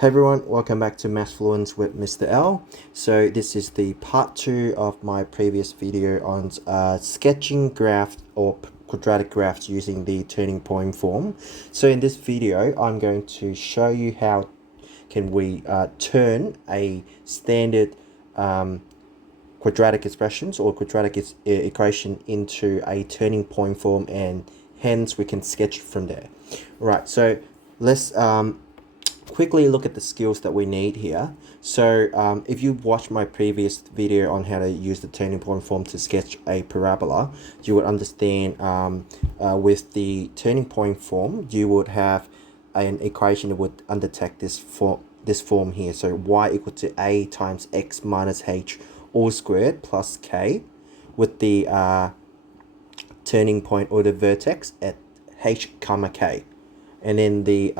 Hey everyone, welcome back to Math Fluence with Mr. L. So this is the part 2 of my previous video on sketching graphs or quadratic graphs using the turning point form. So in this video, I'm going to show you how can we turn a standard quadratic expressions or quadratic equation into a turning point form, and hence we can sketch from there. Right, so let's quickly look at the skills that we need here. So if you watched my previous video on how to use the turning point form to sketch a parabola, you would understand with the turning point form, you would have an equation that would undertake this form here. So y equal to a times x minus h all squared plus k, with the turning point or the vertex at h comma k. And then the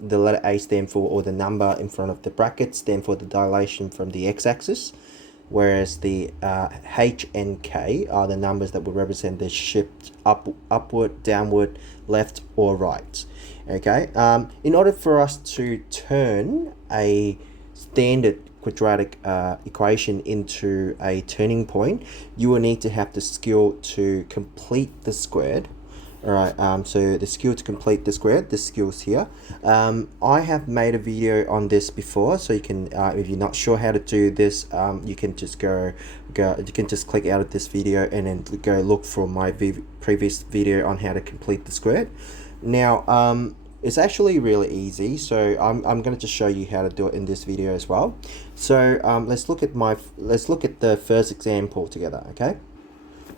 letter A stand for, or the number in front of the bracket, stand for the dilation from the x-axis, whereas the H and K are the numbers that will represent the shift upward, downward, left, or right. Okay. In order for us to turn a standard quadratic equation into a turning point, you will need to have the skill to complete the squared. Alright, so the skill to complete the squared, this skill's here. I have made a video on this before, so you can, if you're not sure how to do this, you can just you can just click out of this video and then go look for my previous video on how to complete the squared. Now, it's actually really easy, so I'm going to just show you how to do it in this video as well. So let's look at the first example together, okay?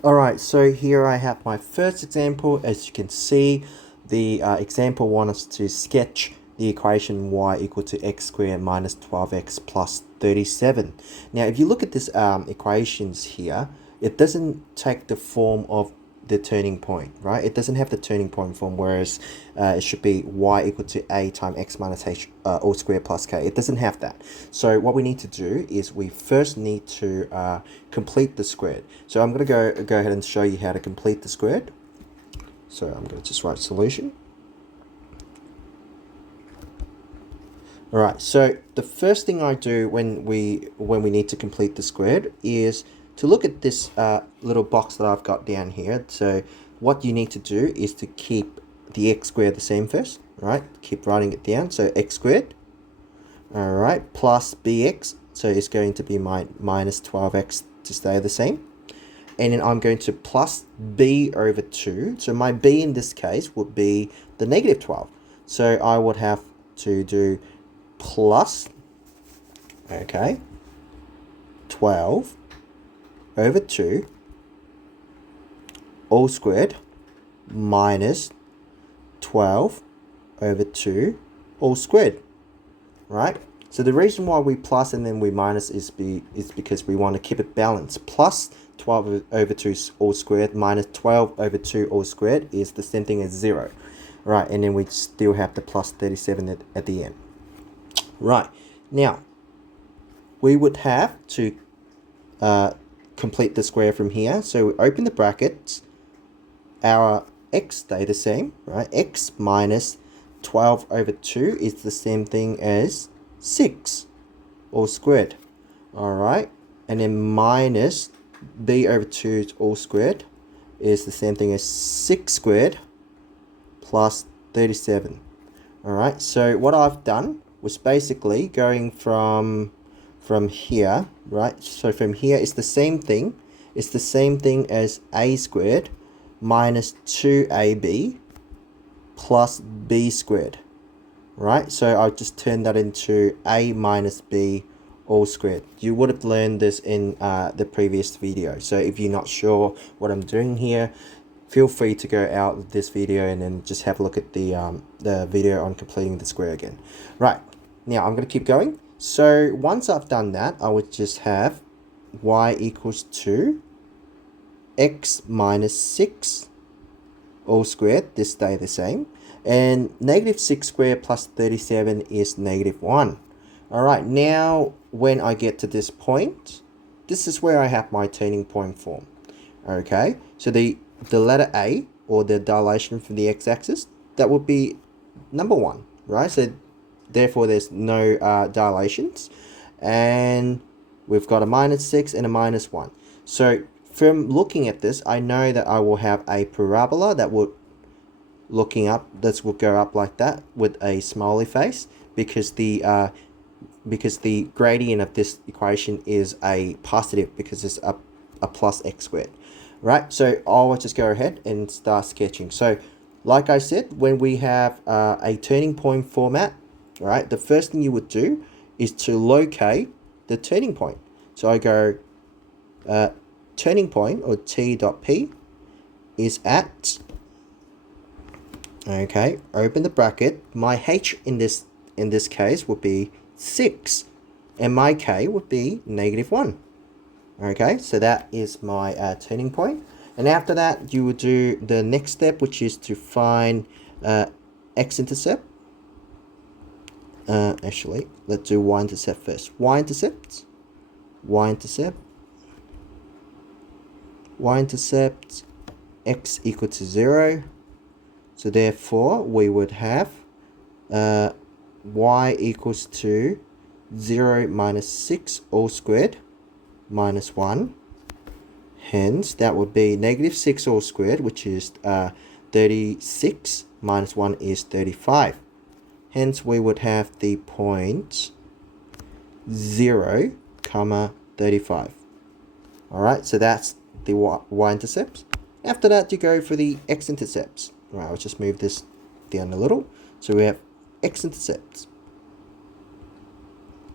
Alright, so here I have my first example. As you can see, the example wants us to sketch the equation y equal to x squared minus 12x plus 37. Now, if you look at this equations here, it doesn't take the form of the turning point, right? It doesn't have the turning point form, whereas it should be y equal to a times x minus h all squared plus k. It doesn't have that. So what we need to do is we first need to complete the squared. So I'm going to go ahead and show you how to complete the squared. So I'm going to just write solution. All right, so the first thing I do when we need to complete the squared is to look at this little box that I've got down here. So what you need to do is to keep the x squared the same first, right? Keep writing it down. So x squared, all right, plus bx. So it's going to be my minus 12x to stay the same. And then I'm going to plus b over 2. So my b in this case would be the negative 12. So I would have to do plus, okay, 12 over 2 all squared minus 12 over 2 all squared, right? So the reason why we plus and then we minus is because we want to keep it balanced. Plus 12 over 2 all squared minus 12 over 2 all squared is the same thing as 0, right? And then we still have the plus 37 at the end. Right, now we would have to complete the square from here. So we open the brackets, our x stay the same, right? X minus 12 over 2 is the same thing as 6 all squared, all right? And then minus b over 2 all squared is the same thing as 6 squared plus 37. All right, so what I've done was basically going from here, right? So from here it's the same thing. It's the same thing as a squared minus 2ab plus b squared, right? So I'll just turn that into a minus b all squared. You would have learned this in the previous video. So if you're not sure what I'm doing here, feel free to go out of this video and then just have a look at the video on completing the square again. Right, now I'm going to keep going. So once I've done that, I would just have y equals to x minus 6 all squared, this stay the same, and negative 6 squared plus 37 is negative 1. All right, now when I get to this point, this is where I have my turning point form. Okay, so the letter A, or the dilation from the x-axis, that would be number 1, right? So therefore there's no dilations, and we've got a -6 and a -1. So from looking at this, I know that I will have a parabola that would this will go up like that with a smiley face, because the gradient of this equation is a positive, because it's a plus x squared, right? So I'll just go ahead and start sketching. So like I said, when we have a turning point format, right, the first thing you would do is to locate the turning point. So I go turning point, or t dot p, is at, okay, open the bracket, my h in this case would be 6, and my k would be -1. Okay, so that is my turning point. And after that, you would do the next step, which is to find x-intercept. Actually, let's do y-intercept first. Y-intercept, y-intercept, y-intercept, x equal to 0. So therefore, we would have y equals to 0 minus 6 all squared minus 1. Hence, that would be -6 all squared, which is 36, minus 1 is 35. Hence, we would have the point 0, comma 35. Alright, so that's the y-intercepts. After that, you go for the x-intercepts. Alright, I'll just move this down a little. So we have x-intercepts.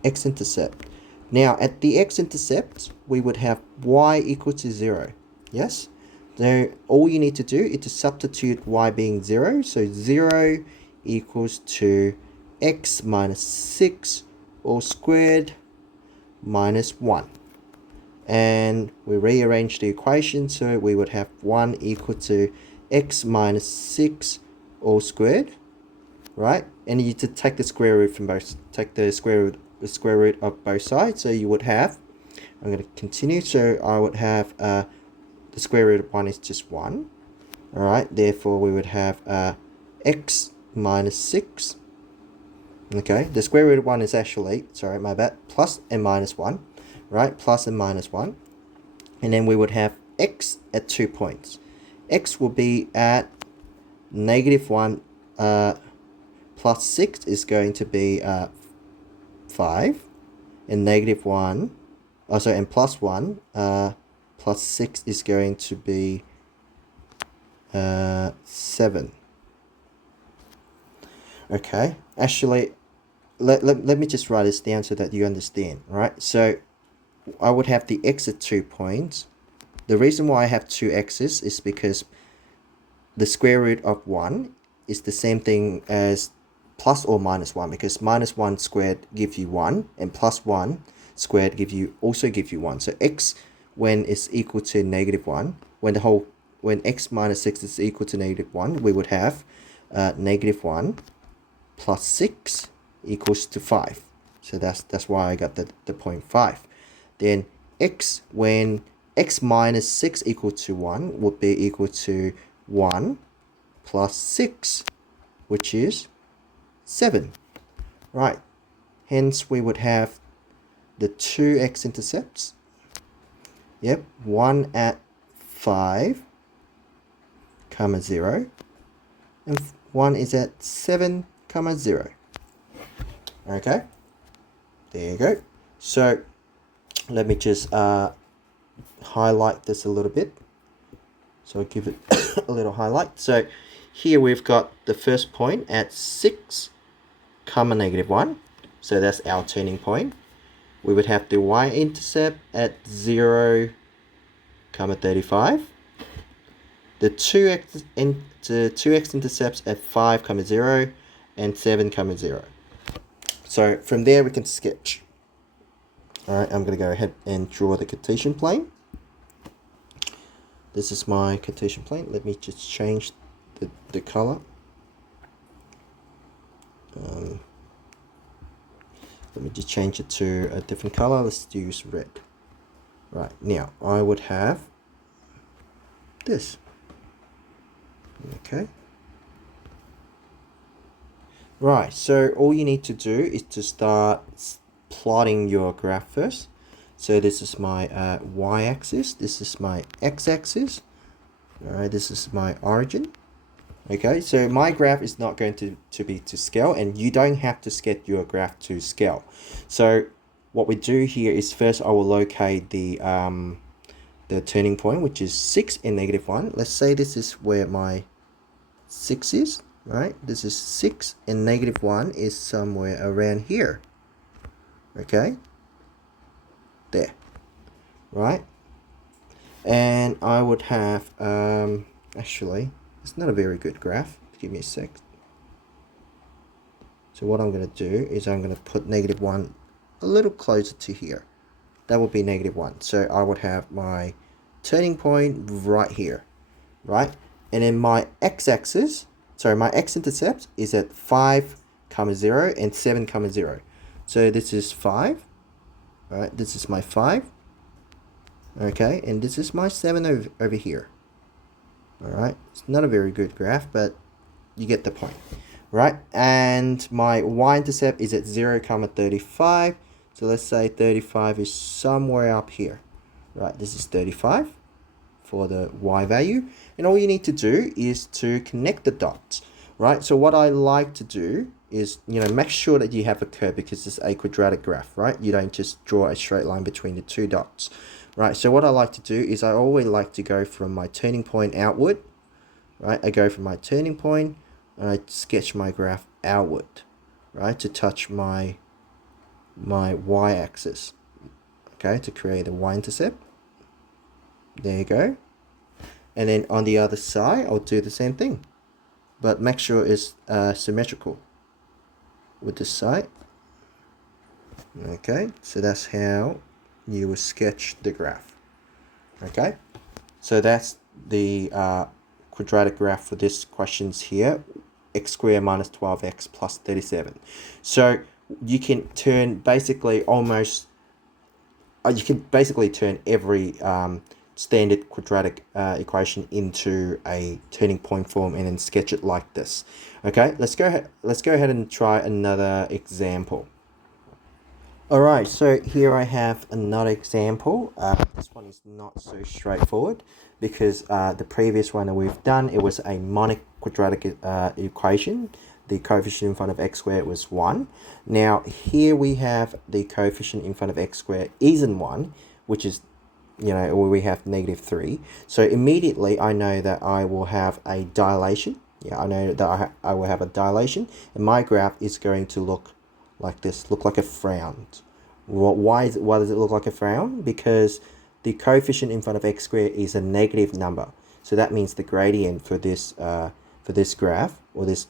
X-intercept. Now, at the x-intercept, we would have y equal to 0. Yes? So, all you need to do is to substitute y being 0. So, 0 equals to x minus 6 all squared minus 1. And we rearrange the equation, so we would have 1 equal to x minus 6 all squared, right? And you to take the square root from both, take the square root of both sides. So you would have, I'm going to continue, so I would have the square root of 1 is just 1. Alright, therefore we would have x minus 6. Okay, the square root of 1 is actually, sorry, my bad, plus and minus 1. Right, plus and minus 1. And then we would have x at 2 points. X will be at -1 plus 6 is going to be 5. And -1, and plus 1 plus 6 is going to be 7. Okay, actually, let me just write this down so that you understand, right? So I would have the x at 2 points. The reason why I have two x's is because the square root of 1 is the same thing as plus or minus 1, because minus 1 squared gives you 1, and plus 1 squared also give you 1. So x, when it's equal to -1, when x minus 6 is equal to -1, we would have -1 plus 6 equals to 5. So that's why I got the point 5. Then x, when x minus 6 equal to 1, would be equal to 1 plus 6, which is 7. Right. Hence, we would have the two x-intercepts. Yep, one at 5, comma 0, and one is at 7, comma 0. Okay, there you go. So let me just highlight this a little bit. So I'll give it a little highlight. So here we've got the first point at 6, comma -1. So that's our turning point. We would have the y-intercept at 0, comma 35. The two x-intercepts at 5, comma 0, and 7, comma 0. So from there we can sketch. Alright, I'm going to go ahead and draw the Cartesian plane. This is my Cartesian plane. Let me just change the color. Let me just change it to a different color. Let's use red. Right, now I would have this. Okay. Right, so all you need to do is to start plotting your graph first. So this is my y-axis, this is my x-axis, all right, this is my origin. Okay, so my graph is not going to be to scale, and you don't have to get your graph to scale. So what we do here is first I will locate the turning point, which is 6 and -1. Let's say this is where my 6 is, right? This is 6 and -1 is somewhere around here. Okay, there, right? And I would have, actually, it's not a very good graph. Give me a sec. So what I'm going to do is I'm going to put -1 a little closer to here. That would be -1. So I would have my turning point right here, right? And then my x-axis, sorry, my x-intercept is at 5, 0 and 7, 0. So this is 5, right? This is my 5, okay? And this is my 7 over here, all right? It's not a very good graph, but you get the point, right? And my y-intercept is at 0, 35. So let's say 35 is somewhere up here, right? This is 35 for the y value. And all you need to do is to connect the dots, right? So what I like to do is, make sure that you have a curve because it's a quadratic graph, right? You don't just draw a straight line between the two dots, right? So what I like to do is I always like to go from my turning point outward, right? I go from my turning point and I sketch my graph outward, right? To touch my y-axis, okay? To create a y-intercept. There you go. And then on the other side, I'll do the same thing, but make sure it's symmetrical with this side. Okay, so that's how you will sketch the graph. Okay, so that's the quadratic graph for this questions here, x squared minus 12x plus 37. So you can turn basically turn every standard quadratic equation into a turning point form and then sketch it like this. Okay, let's go ahead and try another example. Alright, so here I have another example. This one is not so straightforward because the previous one that we've done, it was a monic quadratic equation. The coefficient in front of x squared was 1. Now here we have the coefficient in front of x squared isn't 1, which is, we have -3. So immediately I know that I will have a dilation. Yeah, I know that I will have a dilation, and my graph is going to look like this, look like a frown. Why does it look like a frown? Because the coefficient in front of x squared is a negative number. So that means the gradient for this graph or this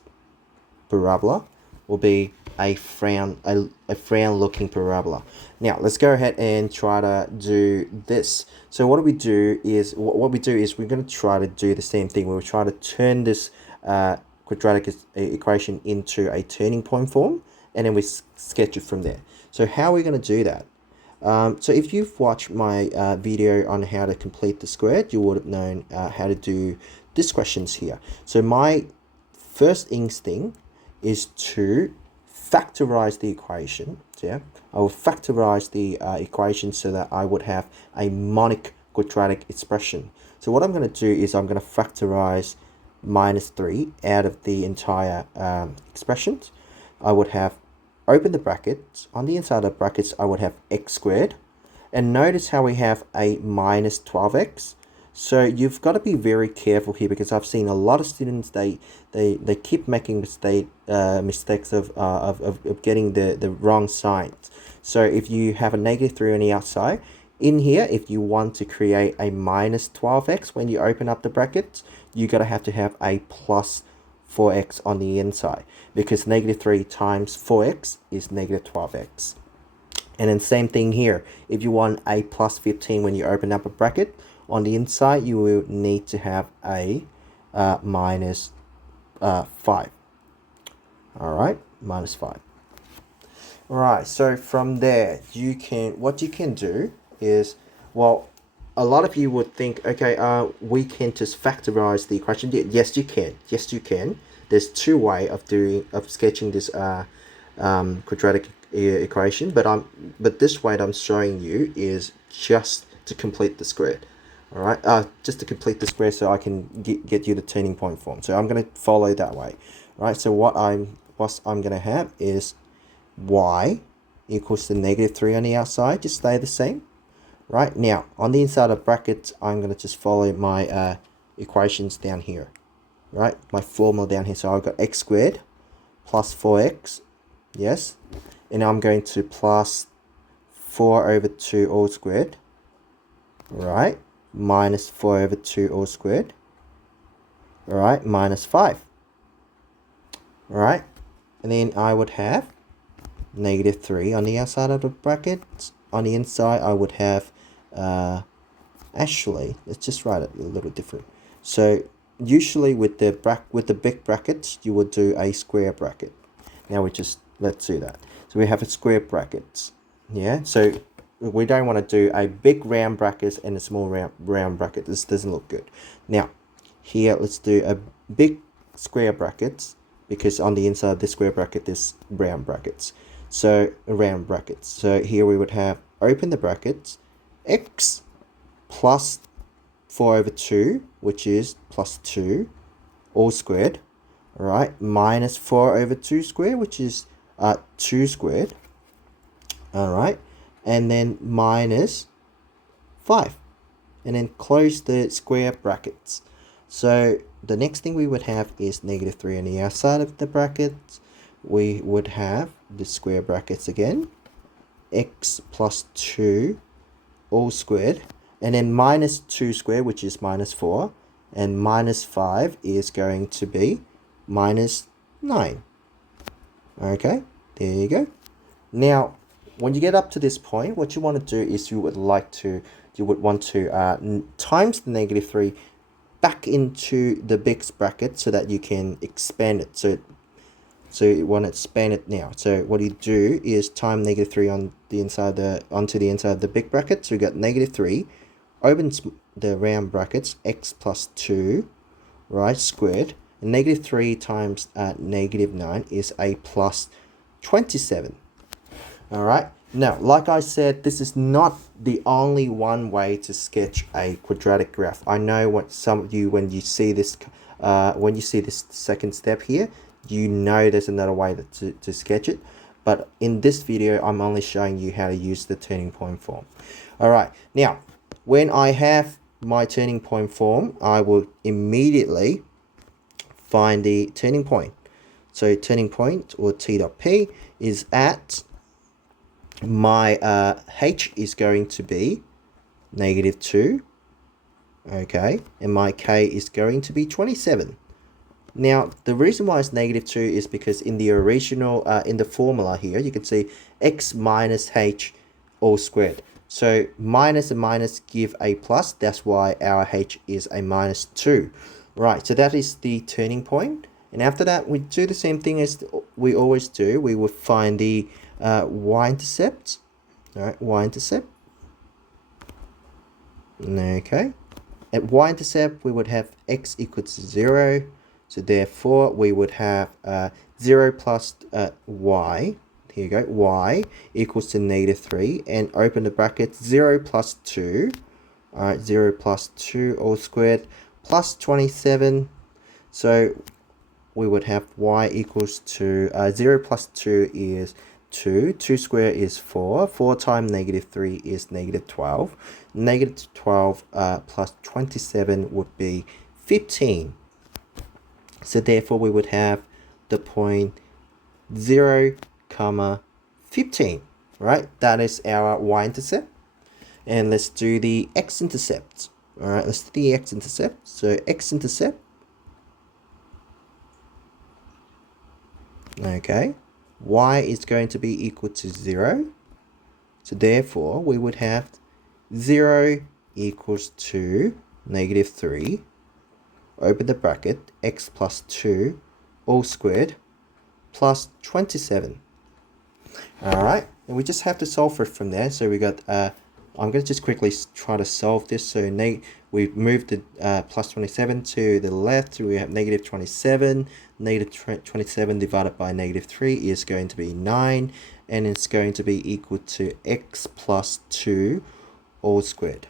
parabola will be a frown looking parabola. Now let's go ahead and try to do this. So what we do is we're going to try to do the same thing. We'll try to turn this quadratic equation into a turning point form, and then we sketch it from there. So how are we going to do that? So if you've watched my video on how to complete the squared, you would have known how to do these questions here. So my first instinct is to factorize the equation. So yeah, I will factorize the equation so that I would have a monic quadratic expression. So what I'm going to do is I'm going to factorize -3 out of the entire expressions. I would have open the brackets. On the inside of the brackets, I would have x squared. And notice how we have a minus 12x. So you've got to be very careful here because I've seen a lot of students, they keep making mistakes of getting the wrong signs. So if you have a -3 on the outside, in here, if you want to create a minus 12x when you open up the brackets, you got to have a plus 4x on the inside, because -3 times 4x is -12x. And then same thing here. If you want a plus 15 when you open up a bracket, on the inside you will need to have a minus 5. Alright, minus 5. Alright, so from there, what you can do is, well, a lot of you would think, okay, we can just factorize the equation. Yes, you can. Yes, you can. there's two way of sketching this quadratic equation, but this way that I'm showing you is just to complete the square. All right, just to complete the square so I can get you the turning point form. So I'm going to follow that way. All right, so what I'm going to have is y equals to -3 on the outside, just stay the same. Right, now on the inside of brackets, I'm going to just follow my equations down here. Right, my formula down here. So I've got x squared plus 4x, yes, and I'm going to plus 4 over 2 all squared, right, minus 4 over 2 all squared, right, minus 5, right, and then I would have -3 on the outside of the brackets. On the inside, I would have, actually, let's just write it a little different. So usually with the big brackets, you would do a square bracket. Now let's do that. So we have a square brackets. Yeah, so we don't want to do a big round bracket and a small round bracket. This doesn't look good. Now, here, let's do a big square brackets, because on the inside of the square bracket, there's round brackets. So, round brackets. So here we would have, open the brackets, x plus 4 over 2, which is plus 2, all squared, all right, minus 4 over 2 squared, which is 2 squared, all right, and then minus 5, and then close the square brackets. So the next thing we would have is -3 on the outside of the brackets. We would have the square brackets again, x plus 2 all squared, and then minus 2 squared, which is minus 4, and minus 5 is going to be minus 9. Okay, there you go. Now, when you get up to this point, what you want to do is you would want to times the -3 back into the big bracket so that you can expand it. So you want to expand it now. So what you do is time -3 on the inside onto the inside of the big bracket. So we got -3, open the round brackets, x plus 2, right, squared. And -3 times -9 is a plus 27. All right. Now, like I said, this is not the only one way to sketch a quadratic graph. I know what some of you, when you see this second step here, you know there's another way to sketch it. But in this video, I'm only showing you how to use the turning point form. All right. Now, when I have my turning point form, I will immediately find the turning point. So turning point, or T dot P, is at my H is going to be -2, okay, and my K is going to be 27. Now, the reason why it's -2 is because in the original, in the formula here, you can see x minus h all squared. So minus and minus give a plus. That's why our h is a -2. Right, so that is the turning point. And after that, we do the same thing as we always do. We will find the y-intercept. All right, y-intercept. Okay. At y-intercept, we would have x equals to 0. So therefore, we would have 0 plus y. Here you go. Y equals to -3. And open the brackets, 0 plus 2. All right, 0 plus 2 all squared plus 27. So we would have y equals to 0 plus 2 is 2. 2 squared is 4. 4 times -3 is -12. -12 plus 27 would be 15. So therefore, we would have the point 0, 15, right? That is our y-intercept. And let's do the x-intercept. All right, let's do the x-intercept. So x-intercept. Okay, y is going to be equal to 0. So therefore, we would have 0 equals to -3. Open the bracket, x plus 2 all squared plus 27. All right, and we just have to solve for it from there. So we got, I'm going to just quickly try to solve this. So we've moved the plus 27 to the left. We have negative 27. Negative 27 divided by negative 3 is going to be 9. And it's going to be equal to x plus 2 all squared.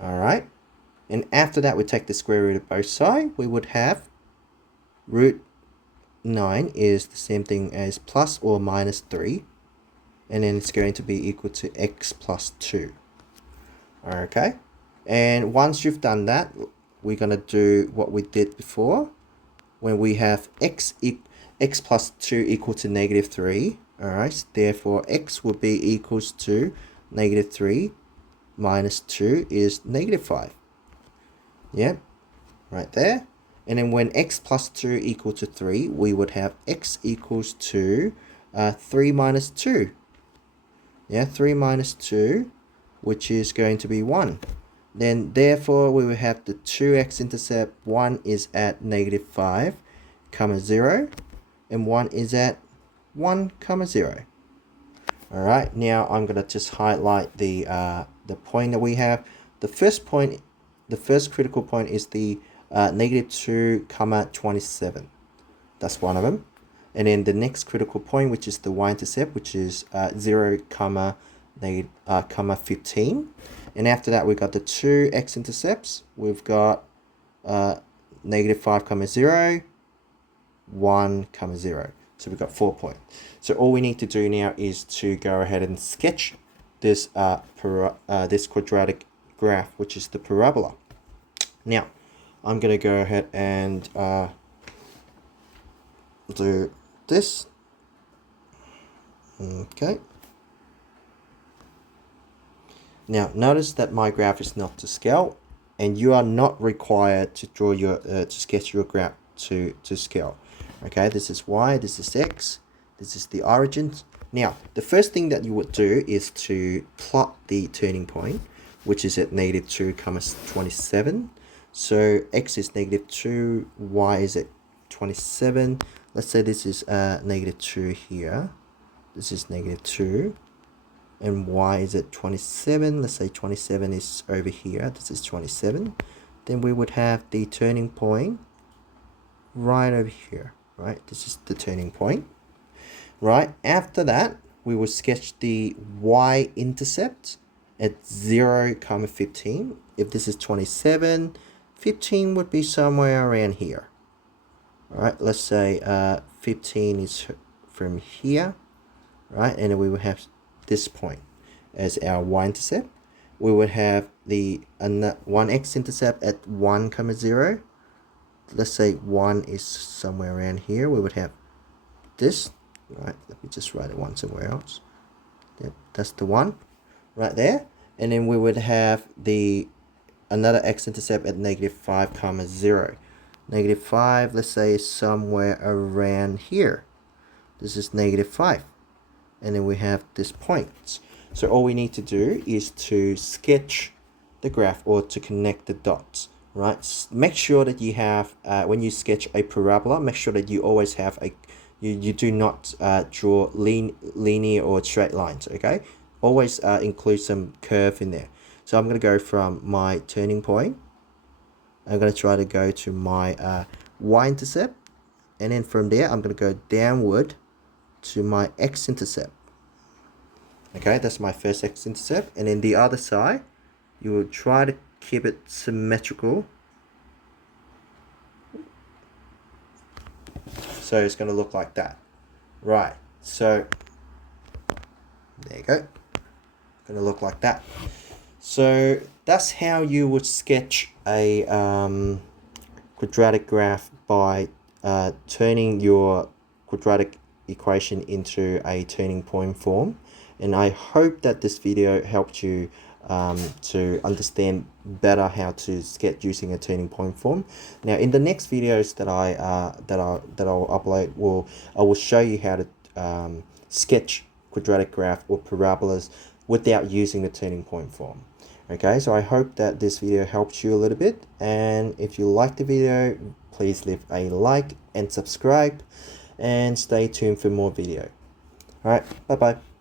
Alright. And after that, we take the square root of both sides. We would have root 9 is the same thing as plus or minus 3. And then it's going to be equal to x plus 2. Okay. And once you've done that, we're going to do what we did before. When we have x plus 2 equal to negative 3. Alright. Therefore, x will be equals to negative 3 minus 2 is negative 5. Yep. Right there. And then when x plus 2 equal to 3, we would have x equals to 3 minus 2. Yeah, 3 minus 2, which is going to be 1. Then, therefore, we will have the 2x-intercept. 1 is at negative 5, comma 0. And 1 is at 1, comma 0. Alright, now I'm going to just highlight the point that we have. The first critical point is the negative 2, comma 27. That's one of them. And then the next critical point, which is the y-intercept, which is 0, comma 15. And after that, we've got the two x-intercepts. We've got negative 5, comma 0, 1, comma 0. So we've got 4 points. So all we need to do now is to go ahead and sketch this this quadratic graph, which is the parabola. Now, I'm going to go ahead and do this. Okay. Now, notice that my graph is not to scale, and you are not required to draw your to sketch your graph to scale. Okay, this is y, this is x, this is the origins. Now, the first thing that you would do is to plot the turning point, which is at negative 2, comma 27. So x is negative 2, y is at 27. Let's say this is negative 2 here. This is negative 2. And y is at 27. Let's say 27 is over here. This is 27. Then we would have the turning point right over here. Right? This is the turning point. Right? After that, we will sketch the y-intercept at 0, comma 15. If this is 27, 15 would be somewhere around here. Right? Let's say 15 is from here. Right? And then we will have this point as our y-intercept. We would have the one x-intercept at 1, comma 0. Let's say 1 is somewhere around here. We would have this. Right, let me just write it 1 somewhere else. Yep, that's the 1 right there. And then we would have the another x-intercept at negative 5, comma 0. Negative 5, let's say, is somewhere around here. This is negative 5. And then we have this point. So all we need to do is to sketch the graph, or to connect the dots. Right? Make sure that you have, when you sketch a parabola, make sure that you always have you do not draw linear or straight lines. Okay? Always include some curve in there. So I'm going to go from my turning point. I'm going to try to go to my y-intercept. And then from there, I'm going to go downward to my x-intercept. Okay, that's my first x-intercept. And then the other side, you will try to keep it symmetrical. So it's going to look like that. Right, so there you go. Going to look like that. So that's how you would sketch a quadratic graph by turning your quadratic equation into a turning point form. And I hope that this video helped you to understand better how to sketch using a turning point form. Now, in the next videos that I'll upload, I will show you how to sketch quadratic graph or parabolas without using the turning point form. Okay, so I hope that this video helped you a little bit, and if you like the video, please leave a like and subscribe, and stay tuned for more video. All right, bye bye.